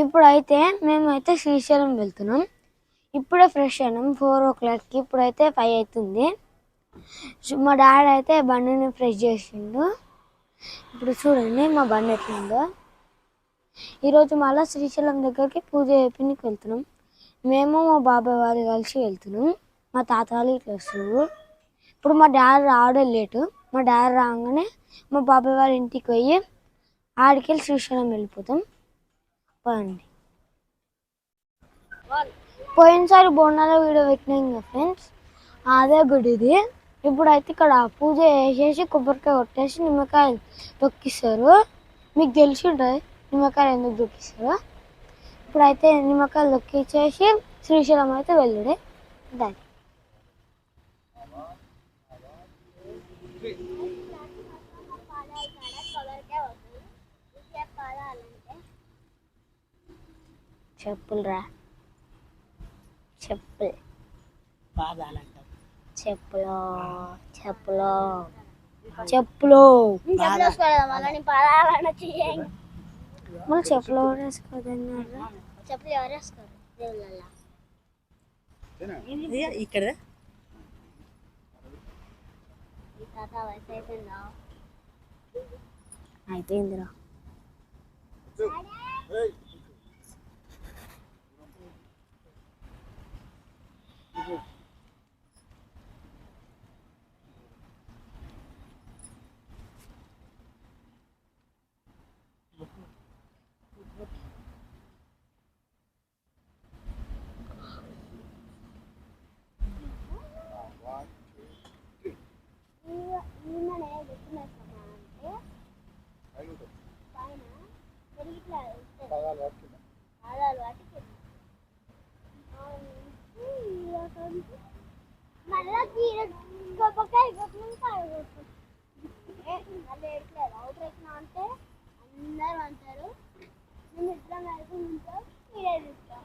ఇప్పుడైతే మేమైతే శ్రీశైలం వెళ్తున్నాం. ఇప్పుడే ఫ్రెష్ అయినాం. ఫోర్ ఓ క్లాక్కి ఇప్పుడైతే ఫైవ్ అవుతుంది. మా డాడీ అయితే బండిని ఫ్రెష్ చేసిండు. ఇప్పుడు చూడండి మా బండి ఎట్లుందో. ఈరోజు మళ్ళీ శ్రీశైలం దగ్గరికి పూజ చేపినికి వెళ్తున్నాం. మేము మా బాబాయ్ వాళ్ళు కలిసి వెళ్తున్నాం. మా తాత వాళ్ళు ఇట్లా వస్తున్నారు. ఇప్పుడు మా డాడీ రావడం లేటు. మా డాడీ రాగానే మా బాబాయ్ వాళ్ళ ఇంటికి పోయి ఆడికి వెళ్ళి శ్రీశైలం వెళ్ళిపోతాం. చెప్పండి. పోయినసారి బోనాల వీడియో పెట్టినాం కదా ఫ్రెండ్స్? అదే గుడి ఇది. ఇప్పుడైతే ఇక్కడ పూజ చేసేసి కొబ్బరికాయ కొట్టేసి నిమ్మకాయలు తొక్కిస్తారు. మీకు తెలిసి ఉంటుంది నిమ్మకాయలు ఎందుకు తొక్కిస్తారు? ఇప్పుడైతే నిమ్మకాయలు తొక్కిచ్చేసి శ్రీశైలం అయితే వెళ్ళుడే. దాని చెప్పులు రా చెప్పులు. పాదాలంట చెప్పులు చెప్పులు చెప్పులు మళ్ళీ చెప్పులు ఎవరు వేసుకోదన్నారు చెప్పులు ఎవరు వేసుకోరు? ఇక్కడ అయిపోయిందిరా మళ్ళా తీర గొప్పకాయ గొప్పకాయ మళ్ళీ ఎట్లేదు అవుట్ ఎట్లా అంటే అందరూ అంటారు మేము ఇద్దరం కలిసి ఉంటాం మీరే చూస్తాం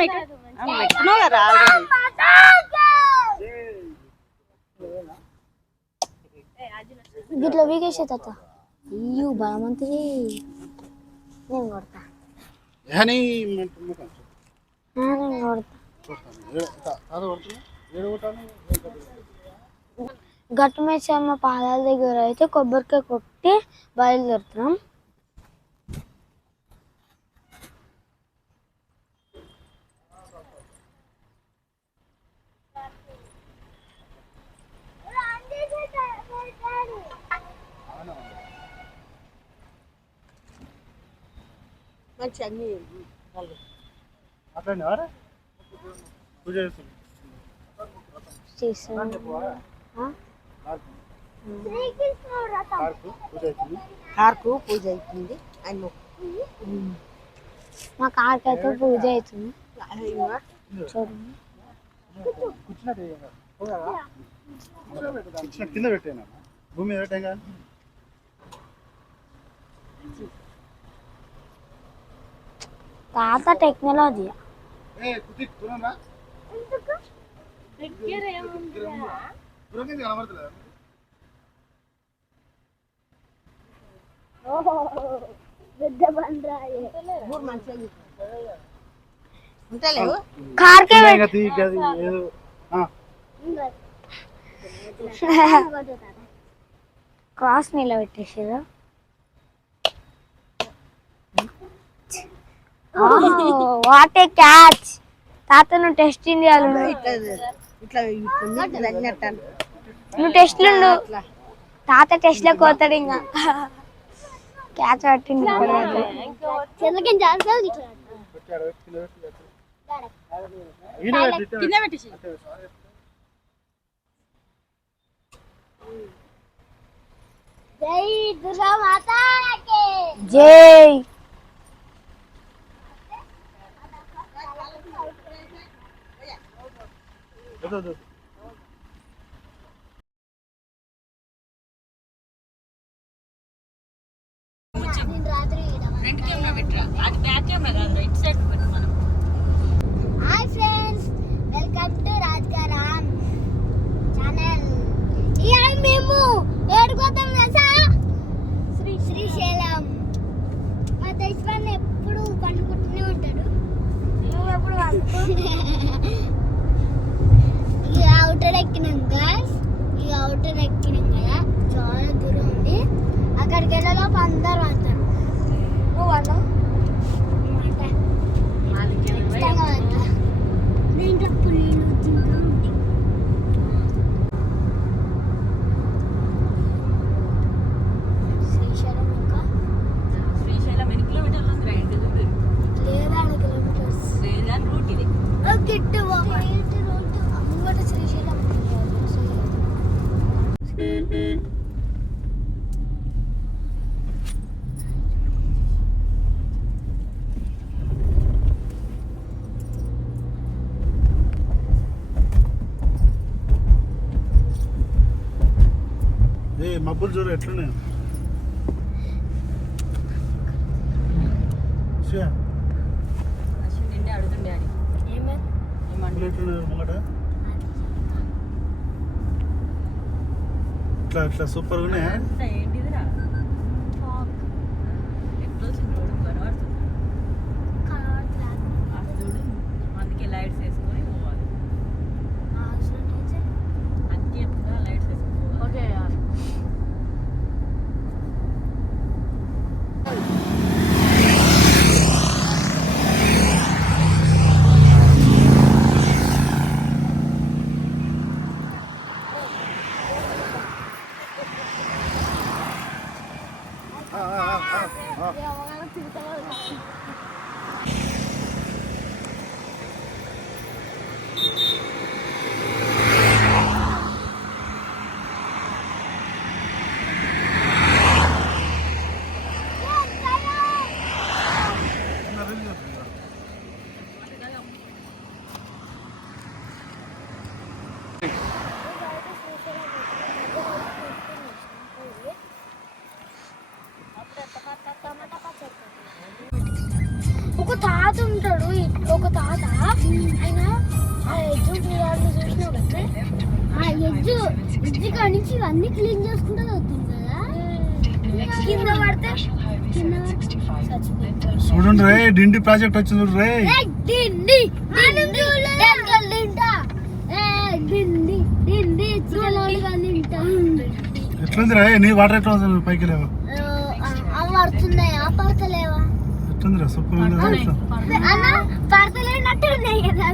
పెట్టుకున్నావు కదా ఆల్రెడీ? గిట్ల వీకేసే తాత. అయ్యో బలమంతిది నేను కొడతా. అని ఆ, నేను కొడతా గట్టుమేసమ్మ పాదాల దగ్గర అయితే కొబ్బరికాయ కొట్టి బయలుదేరుతున్నాం మంచి అన్ని వాళ్ళు. అట్లా పూజ చేస్తుంది కార్కు పూజ అవుతుంది మొక్కు. మా కార్కి అయితే పూజ అవుతుంది కాదు. పెట్టాను భూమి మీద పెట్టాం కదా తాత టెక్నాలజీ ఏ కుట్టి దూరం రా దూరం కింద కనబడతలేదు క్రాస్ నిలబెట్టేసారు వాట్ ఏ క్యాచ్ తాతను టెస్ట్ ఇండియాలో ఇట్లా ఇట్లా నువ్వు టెస్ట్లు అట్లా తాత టెస్ట్లో కోతాడు ఇంకా. క్యాచ్ పట్టింది కింద పెట్టి ఈయన రాత్రి ఫ్రంట్ కెమెరా పెట్టరా? అది బ్యాక్ కెమెరా రైట్ సైడ్ పెట్టు మనం hi friends welcome to Rajgaram channel ఇవాళ మేము ఏడుకోతాం తెలుసా శ్రీ శ్రీశైలం మా దేశవాన్ని ఎప్పుడు పండుకుంటూనే ఉంటాడు నువ్వు ఎప్పుడు ఇక అవుటర్ ఎక్కినాం గాయస్ ఇక అవుటర్ ఎక్కినాం కదా చాలా దూరం ఉంది అక్కడికి వెళ్ళలోపు అందరు అంటారు నువ్వు అన్నావు ఖచ్చితంగా వెళ్తా దీంట్లో పుల్లు జింక ఉంటాయి శ్రీశైలం ఇంకా శ్రీశైలం ఎన్ని కిలోమీటర్లు ఉంది రైట్ లేదా కిలోమీటర్స్ శ్రీశైలం రూట్ ఇది గిట్టు ముంగట శ్రీశైలం ఏ మబ్బులు చూడు ఎట్లున్నాయి. ఇట్లా ఇట్లా సూపర్ ఉన్నాయా? చూడండి రే డిండి ప్రాజెక్ట్ వచ్చింది చూడు రే ఎట్లుంది రా నీ వాటర్ ఎట్లా వస్తుంది పైకి లేవా ఎట్లుంది రా సూపర్ ఉంది రా ఎట్లా అన్న పడతలేనట్టు ఉన్నాయి కదా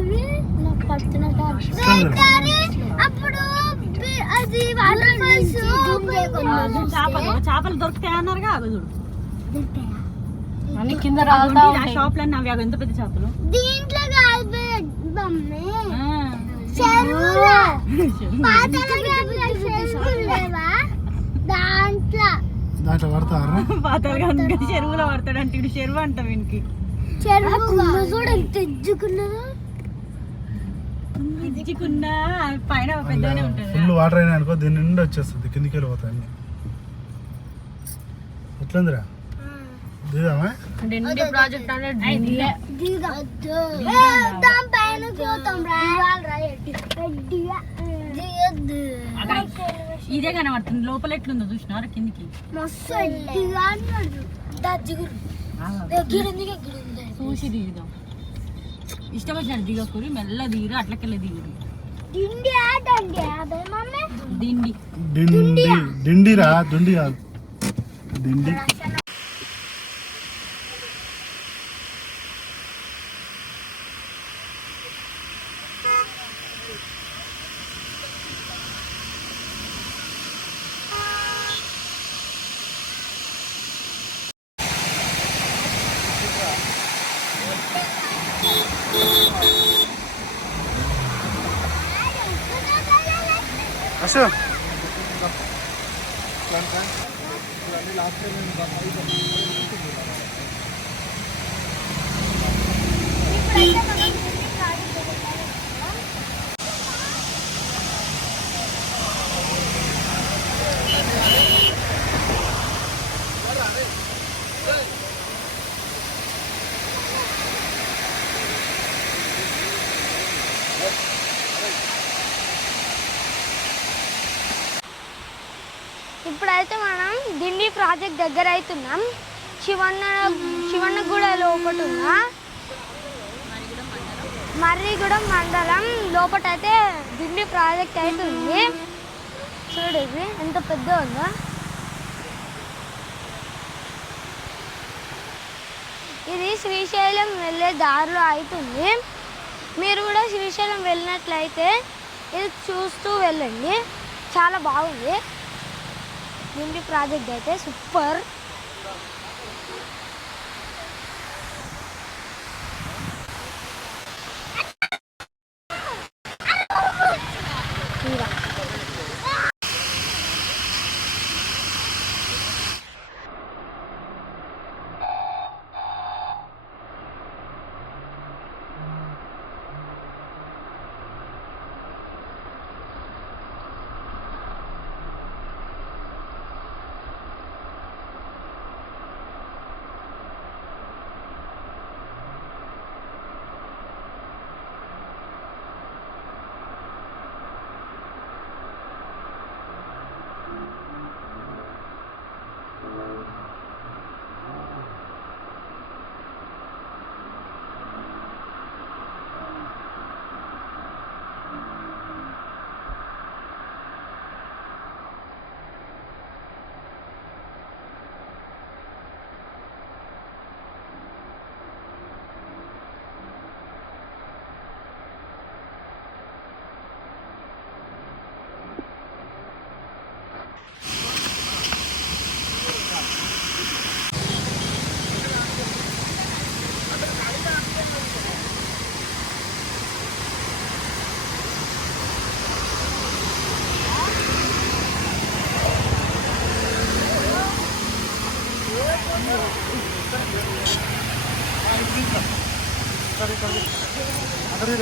అప్పుడు అది చేపలు చేపలు దొరుకుతాయి అన్నారుగా అవి చూడు అన్ని కింద ఆ షాప్లో అవి అవి ఎంత పెద్ద చేపలు దీంట్లో కాదు. చెరువులో. పాతల చెరువులు లేవా దాంట్లో. దాంట్లో పడతారా? పాతాలు కనుక చెరువులో పడతాడంటే ఇటు చెరువు అంటాం వీనికి. చెరువు కూడా తెచ్చుకున్నదా ఇదికున్న పైన పెద్దగానే ఉంటుంది ఫుల్ వాటర్ అయినా అనుకో దీని నిండా వచ్చేస్తుంది కిందికి వెళ్ళిపోతాయి అన్ని. ఎట్లుందిరా? ప్రాజెక్ట్ పైన చూద్దాం రా. దిగద్దు. ఇదే కనబడుతుంది. లోపల ఎట్లుందో చూసినారా కిందికి? మస్తు అన్నాడు చూసి దిగుదాం. ఇష్టం వచ్చినట్టు దిగకూరి మెల్ల దిగురు అట్లకెళ్ళి దిగురు. దండి దిండి డిండి డిండిరా దుండి. కాదు. డిండి బాక్స్ లాస్ట్ ఇప్పుడైతే మనం దిండి ప్రాజెక్ట్ దగ్గర అవుతున్నాం శివన్న శివన్నగూడ లోపట లోపల మర్రిగూడెం మండలం లోపట అయితే దిండి ప్రాజెక్ట్ అవుతుంది చూడు ఎంత పెద్ద ఉందో. ఇది శ్రీశైలం వెళ్ళే దారిలో అవుతుంది మీరు కూడా శ్రీశైలం వెళ్ళినట్లయితే ఇది చూస్తూ వెళ్ళండి. చాలా బాగుంది. దిండి ప్రాజెక్ట్ అయితే సూపర్ ఇంకా అక్కడ చూడు,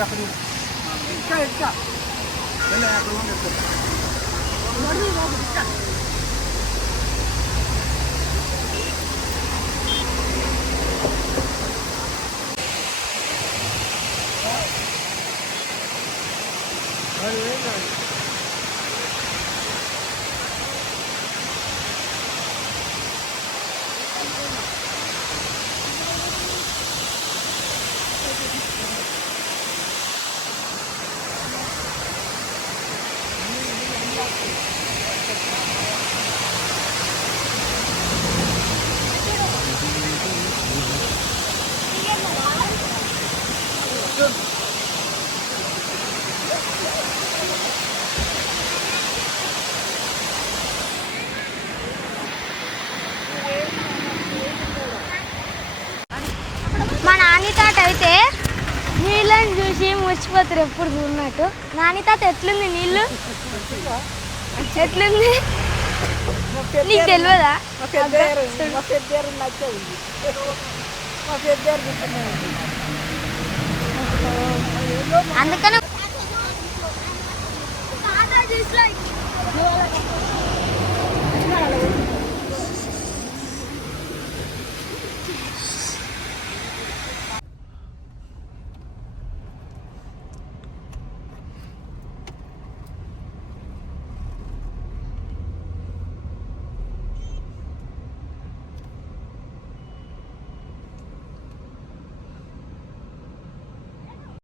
అక్కడ చూడు. ఇంకా ఇంకా వెళ్ళే అక్కడ ఉంది, ఎత్తు. మా నాని తాత అయితే నీళ్ళని చూసి ముచ్చిపోతారు ఎప్పుడు చూడనట్టు. నాని తాత ఎట్లుంది నీళ్ళు? ఎట్లుంది? నీకు తెలియదా అందుకనే ఇవాళ